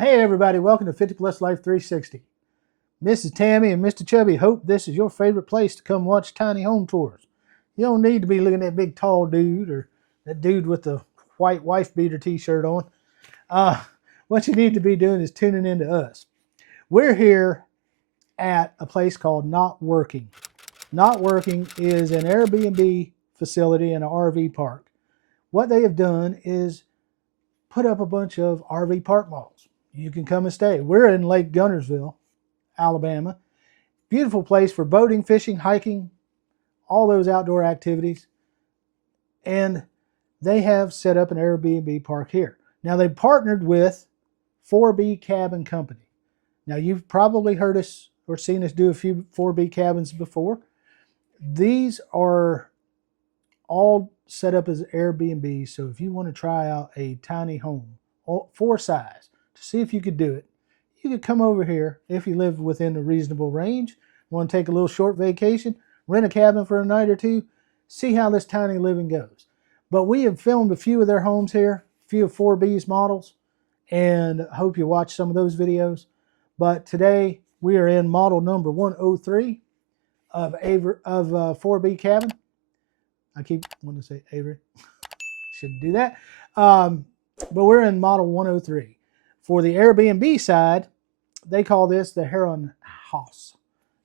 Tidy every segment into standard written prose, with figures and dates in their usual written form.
Hey everybody, welcome to 50 Plus Life 360. Mrs. Tammy and Mr. Chubby hope this is your favorite place to come watch tiny home tours. You don't need to be looking at that big tall dude or that dude with the white wife beater t-shirt on. What you need to be doing is tuning into us. We're here at a place called Not Working. Not Working is an Airbnb facility and an RV park. What they have done is put up a bunch of RV park malls. You can come and stay. We're in Lake Guntersville, Alabama. Beautiful place for boating, fishing, hiking, all those outdoor activities. And they have set up an Airbnb park here. Now they've partnered with 4B Cabin Company. Now you've probably heard us or seen us do a few 4B cabins before. These are all set up as Airbnb. So if you want to try out a tiny home for size to see if you could do it, you could come over here if you live within a reasonable range, want to take a little short vacation, rent a cabin for a night or two, see how this tiny living goes. But we have filmed a few of their homes here, a few of 4B's models, and hope you watch some of those videos. But today we are in model number 103 of 4B cabin. I keep wanting to say Avery. Shouldn't do that. But we're in model 103. For the Airbnb side, they call this the Heron House.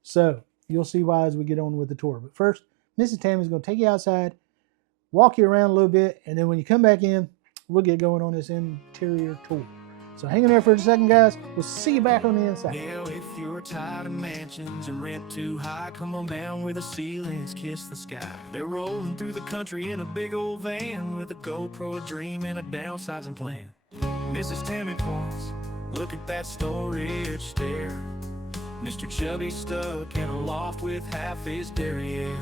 So you'll see why as we get on with the tour. But first, Mrs. Tammy is going to take you outside, walk you around a little bit, and then when you come back in, we'll get going on this interior tour. So hang in there for a second, guys. We'll see you back on the inside. Now, if you're tired of mansions and rent too high, come on down where the ceilings kiss the sky. They're rolling through the country in a big old van with a GoPro, a dream, and a downsizing plan. Mrs. Tammy points, look at that storage stair. Mr. Chubby stuck in a loft with half his derriere.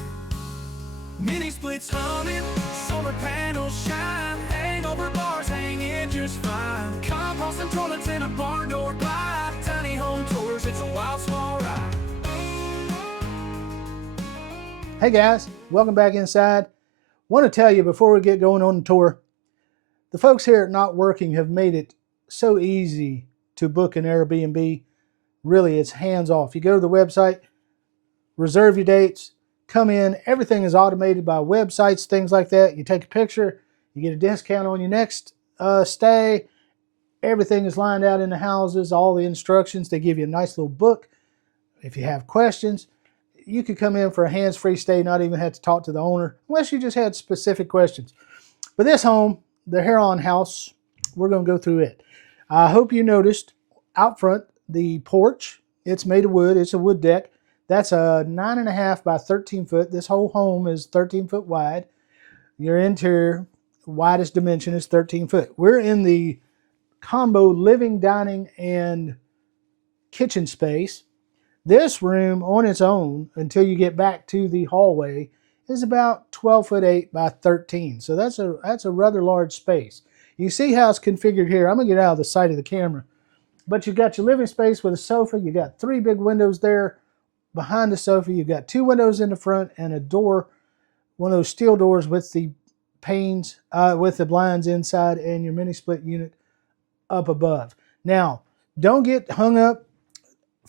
Mini splits humming, solar panels shine, hangover bars hanging just fine. Compost and toilets in a barn door glide. Tiny home tours, it's a wild small ride. Hey guys, welcome back inside. Want to tell you before we get going on the tour, the folks here at Not Working have made it so easy to book an Airbnb. Really, it's hands off. You go to the website, reserve your dates, come in, everything is automated by websites, things like that. You take a picture, you get a discount on your next stay. Everything is lined out in the houses, all the instructions. They give you a nice little book. If you have questions, you could come in for a hands-free stay, not even have to talk to the owner, unless you just had specific questions. But this home, the Heron House, we're going to go through it. I hope you noticed out front the porch. It's made of wood. It's a wood deck. That's a 9.5 by 13 foot. This whole home is 13 foot wide. Your interior widest dimension is 13 foot. We're in the combo living, dining, and kitchen space. This room on its own, until you get back to the hallway, is about 12 foot 8 by 13. So that's a rather large space. You see how it's configured here. I'm going to get out of the sight of the camera. But you've got your living space with a sofa. You got 3 big windows there. Behind the sofa, you've got 2 windows in the front and a door, one of those steel doors with the panes, with the blinds inside, and your mini split unit up above. Now, don't get hung up.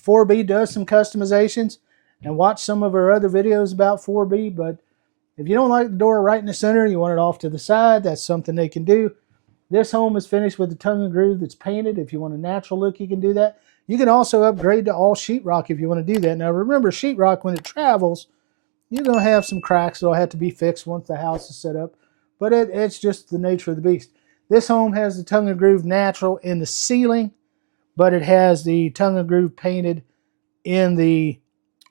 4B does some customizations, and watch some of our other videos about 4B, but if you don't like the door right in the center, you want it off to the side, that's something they can do. This home is finished with a tongue and groove that's painted. If you want a natural look, you can do that. You can also upgrade to all sheetrock if you want to do that. Now remember, sheetrock, when it travels, you're going to have some cracks that'll have to be fixed once the house is set up. But it's just the nature of the beast. This home has the tongue and groove natural in the ceiling, but it has the tongue and groove painted on the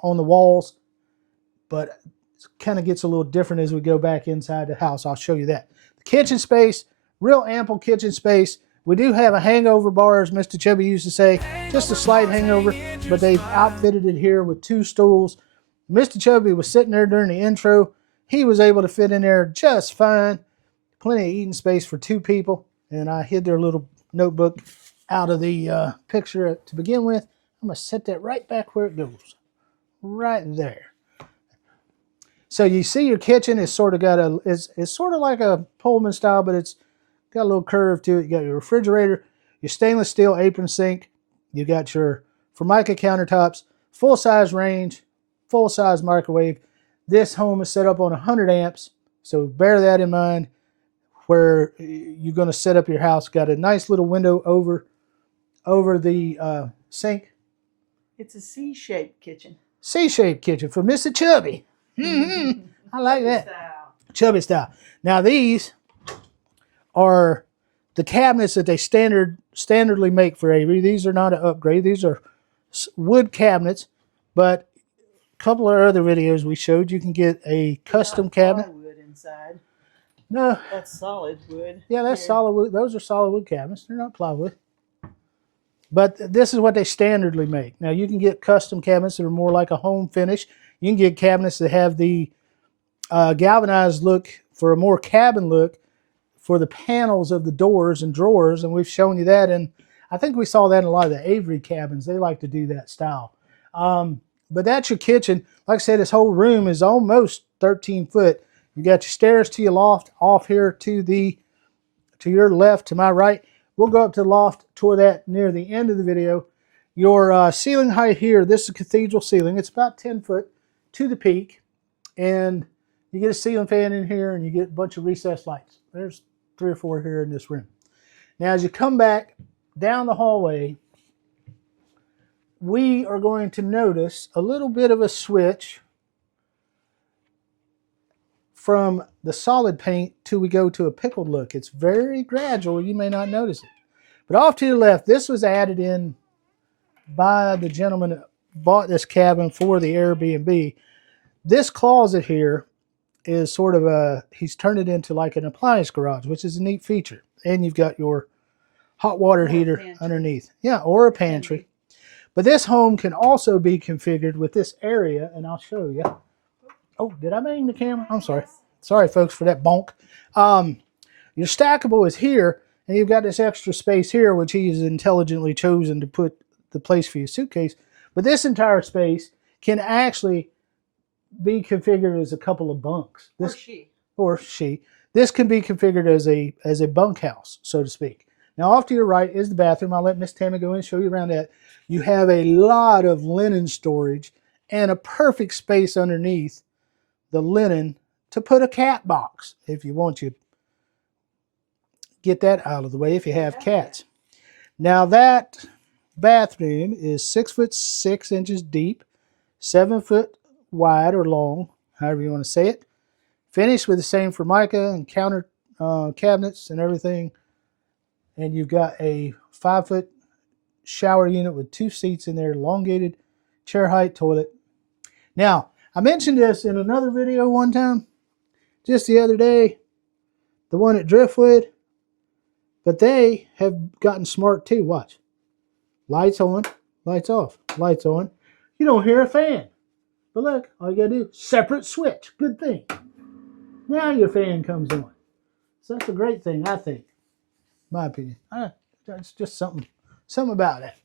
walls. But it kind of gets a little different as we go back inside the house. I'll show you that. The kitchen space, real ample kitchen space. We do have a hangover bar, as Mr. Chubby used to say, just a slight hangover, but they've outfitted it here with 2 stools. Mr. Chubby was sitting there during the intro. He was able to fit in there just fine. Plenty of eating space for 2 people, and I hid their little notebook out of the picture to begin with. I'm going to set that right back where it goes, right there. So you see your kitchen is sort of got it's sort of like a Pullman style, but it's got a little curve to it. You got your refrigerator. your stainless steel apron sink. You got your Formica countertops, full-size range, full-size microwave. This home is set up on 100 amps, so bear that in mind where you're going to set up your house. Got a nice little window over the sink. It's a C-shaped kitchen. C-shaped kitchen for Mr. Chubby. I like that. Chubby style. Now these are the cabinets that they standardly make for Avery. These are not an upgrade. These are wood cabinets, but a couple of other videos we showed you can get a custom cabinet. Wood inside. No, that's solid wood. Yeah, that's solid wood. Those are solid wood cabinets. They're not plywood. But this is what they standardly make. Now you can get custom cabinets that are more like a home finish. You can get cabinets that have the galvanized look for a more cabin look for the panels of the doors and drawers, and we've shown you that, and I think we saw that in a lot of the Avery cabins. They like to do that style. But that's your kitchen. Like I said, this whole room is almost 13 foot. You got your stairs to your loft off here to your left, to my right. We'll go up to the loft, tour that near the end of the video. Your ceiling height here, this is a cathedral ceiling. It's about 10 foot to the peak, and you get a ceiling fan in here, and you get a bunch of recessed lights. There's 3 or 4 here in this room. Now, as you come back down the hallway, we are going to notice a little bit of a switch from the solid paint till we go to a pickled look. It's very gradual. You may not notice it. But off to the left, this was added in by the gentleman that bought this cabin for the Airbnb. This closet here is sort of he's turned it into like an appliance garage, which is a neat feature. And you've got your hot water heater underneath. Yeah, or a pantry. But this home can also be configured with this area, and I'll show you. Oh, did I bang the camera? I'm sorry. Sorry, folks, for that bonk. Your stackable is here, and you've got this extra space here, which he's intelligently chosen to put the place for your suitcase. But this entire space can actually be configured as a couple of bunks. Or she. This can be configured as a bunkhouse, so to speak. Now, off to your right is the bathroom. I'll let Miss Tammy go in and show you around that. You have a lot of linen storage and a perfect space underneath the linen to put a cat box if you want to get that out of the way if you have cats. Now that bathroom is 6'6" deep, 7 foot wide or long, however you want to say it. Finished with the same Formica and counter cabinets and everything. And you've got a 5 foot shower unit with 2 seats in there, elongated chair height toilet. Now, I mentioned this in another video one time, just the other day, the one at Driftwood, but they have gotten smart too. Watch. Lights on, lights off, lights on. You don't hear a fan. But look, all you gotta do, separate switch. Good thing. Now your fan comes on. So that's a great thing, I think. My opinion. That's just something about that.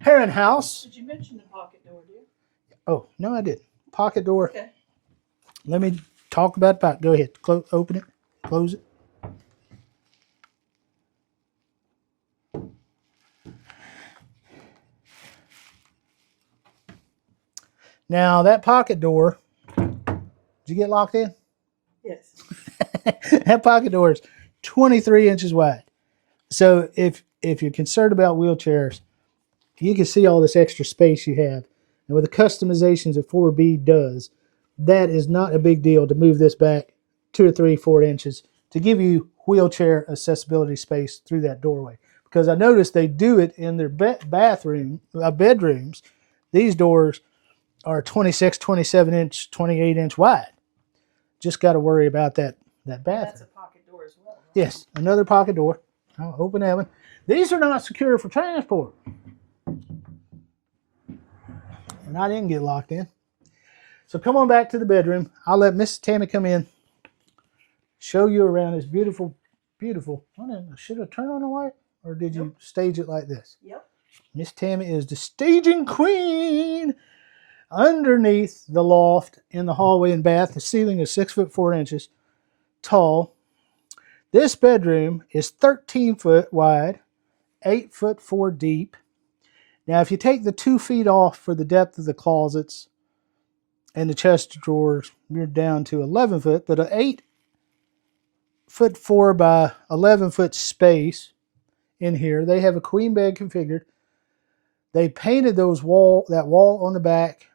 Heron House. Did you mention the pocket door, dear? Oh, no, I didn't. Pocket door. Okay. Let me talk about that. Go ahead. Open it. Close it. Now, that pocket door, did you get locked in? Yes. That pocket door is 23 inches wide. So if you're concerned about wheelchairs, you can see all this extra space you have. And with the customizations that 4B does, that is not a big deal to move this back 2 or 3, 4 inches to give you wheelchair accessibility space through that doorway. Because I noticed they do it in their bedrooms. These doors are 26, 27 inch, 28 inch wide. Just got to worry about that bathroom. That's a pocket door as well. Right? Yes, another pocket door. I'll open that one. These are not secure for transport. And I didn't get locked in. So come on back to the bedroom. I'll let Miss Tammy come in, show you around this beautiful, beautiful. Should I turn on the light? Or did you stage it like this? Yep. Miss Tammy is the staging queen. Underneath the loft in the hallway and bath, the ceiling is 6'4" tall. This bedroom is 13 foot wide, 8'4" deep. Now, if you take the 2 feet off for the depth of the closets and the chest of drawers, you're down to 11 foot, but an 8'4" by 11 foot space in here. They have a queen bed configured. They painted that wall on the back,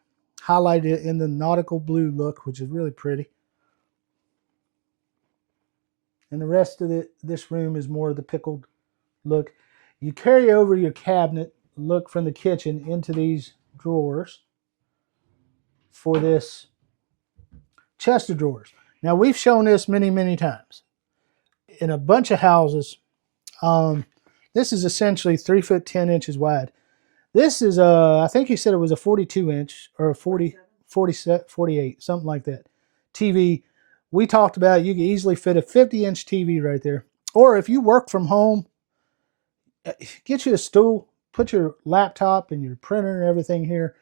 highlighted it in the nautical blue look, which is really pretty. And the rest of this room is more of the pickled look. You carry over your cabinet look from the kitchen into these drawers for this chest of drawers. Now, we've shown this many, many times in a bunch of houses. This is essentially 3 foot 10 inches wide. This is I think you said it was a 42 inch or a 48, something like that. TV. We talked about you can easily fit a 50-inch TV right there. Or if you work from home, get you a stool, put your laptop and your printer and everything here.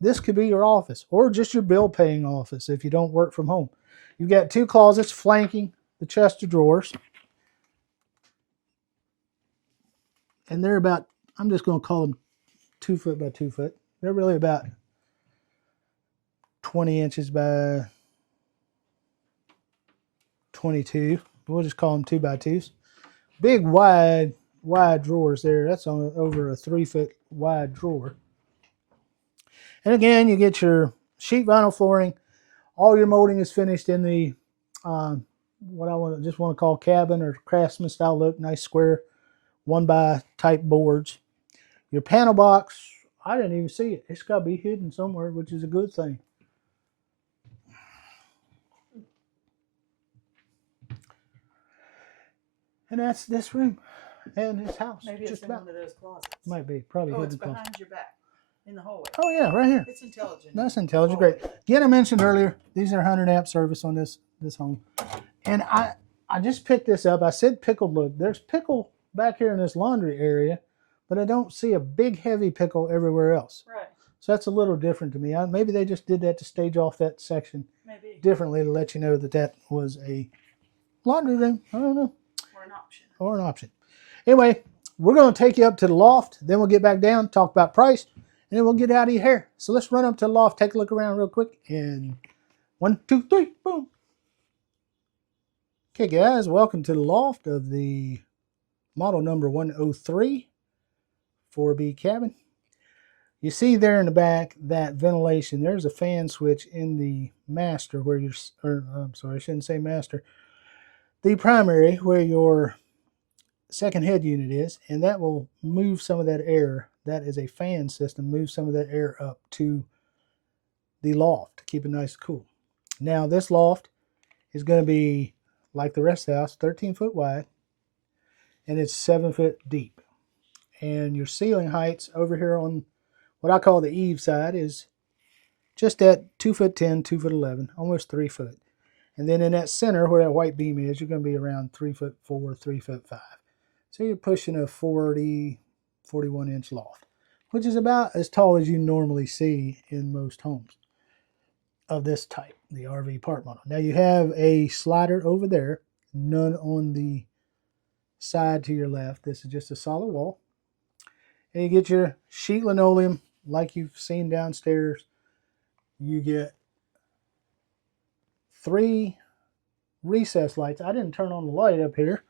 This could be your office or just your bill paying office if you don't work from home. You've got 2 closets flanking the chest of drawers. And they're about, I'm just going to call them 2 foot by 2 foot. They're really about 20 inches by 22. We'll just call them 2 by 2s. Big, wide drawers there. That's over a 3 foot wide drawer. And again, you get your sheet vinyl flooring. All your molding is finished in the what I just want to call cabin or craftsman style look. Nice square 1x type boards. Your panel box, I didn't even see it. It's got to be hidden somewhere, which is a good thing. And that's this room and this house. Maybe it's in one of those closets. Might be. Probably hidden. It's behind your back in the hallway. Oh, yeah, right here. It's intelligent. That's intelligent. Great. Again, I mentioned earlier, these are 100 amp service on this home. And I just picked this up. I said pickled look. There's pickle back here in this laundry area, but I don't see a big heavy pickle everywhere else. Right. So that's a little different to me. Maybe they just did that to stage off that section differently to let you know that was a laundry room. I don't know. Or an option. Anyway, we're going to take you up to the loft. Then we'll get back down, talk about price, and then we'll get out of your hair. So let's run up to the loft, take a look around real quick, and 1, 2, 3, boom. Okay, guys, welcome to the loft of the model number 103 4B cabin. You see there in the back that ventilation. There's a fan switch in the master where I'm sorry, I shouldn't say master. The primary where your second head unit is, and that will move some of that air. That is a fan system, move some of that air up to the loft to keep it nice and cool. Now this loft is going to be like the rest of the house, 13 foot wide, and it's 7 foot deep. And your ceiling heights over here on what I call the eave side is just at 2 foot 10, 2 foot 11, almost 3 foot. And then in that center where that white beam is, you're going to be around 3 foot 4, 3 foot 5. So you're pushing a 41 inch loft, which is about as tall as you normally see in most homes of this type, the RV park model. Now you have a slider over there, none on the side to your left. This is just a solid wall. And you get your sheet linoleum like you've seen downstairs. You get 3 recess lights. I didn't turn on the light up here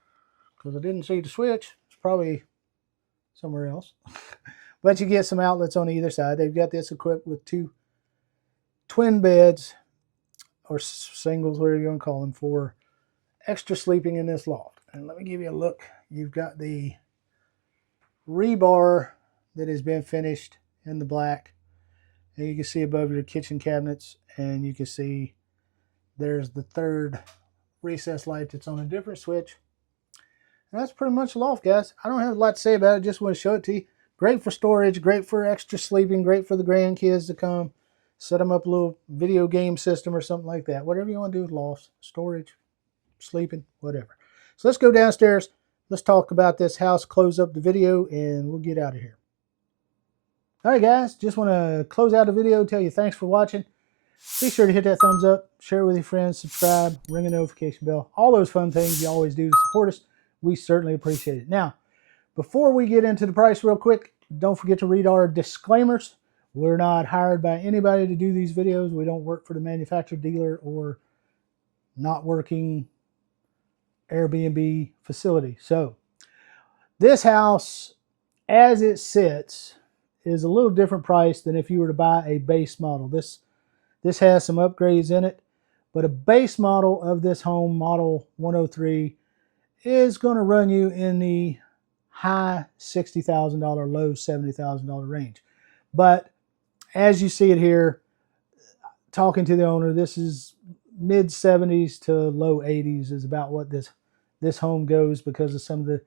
because I didn't see the switch. It's probably somewhere else. But you get some outlets on either side. They've got this equipped with 2 twin beds, or singles, whatever you're going to call them, for extra sleeping in this loft. And let me give you a look. You've got the rebar that has been finished in the black. And you can see above your kitchen cabinets, and you can see there's the 3rd recess light that's on a different switch. And that's pretty much the loft, guys. I don't have a lot to say about it. Just want to show it to you. Great for storage, great for extra sleeping, great for the grandkids to come. Set them up a little video game system or something like that. Whatever you want to do with lofts, storage, sleeping, whatever. So let's go downstairs. Let's talk about this house, close up the video, and we'll get out of here. All right, guys. Just want to close out the video, tell you thanks for watching. Be sure to hit that thumbs up, share it with your friends, subscribe, ring a notification bell. All those fun things you always do to support us. We certainly appreciate it. Now, Before we get into the price real quick, don't forget to read our disclaimers. We're not hired by anybody to do these videos. We don't work for the manufacturer, dealer, or not working Airbnb facility. So this house, as it sits, is a little different price than if you were to buy a base model. This has some upgrades in it, but a base model of this home, model 103, is going to run you in the high $60,000, low $70,000 range. But as you see it here, talking to the owner, this is mid 70s to low 80s is about what this home goes because of some of the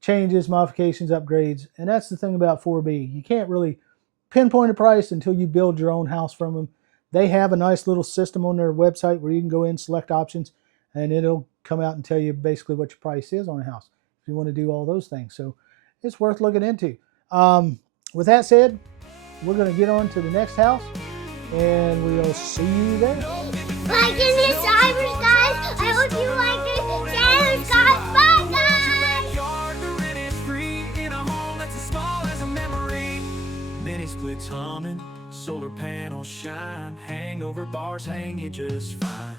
changes, modifications, upgrades. And that's the thing about 4B. You can't really pinpoint a price until you build your own house from them. They have a nice little system on their website where you can go in, select options, and it'll come out and tell you basically what your price is on a house if you want to do all those things. So it's worth looking into. With that said, we're going to get on to the next house, and we'll see you there. Like and subscribers, guys. I hope you like this. Share, guys. Bye, guys. Backyard, the rent is free in a home that's as small as a memory. Mini splits humming, solar panels shine, hangover bars hang you just fine.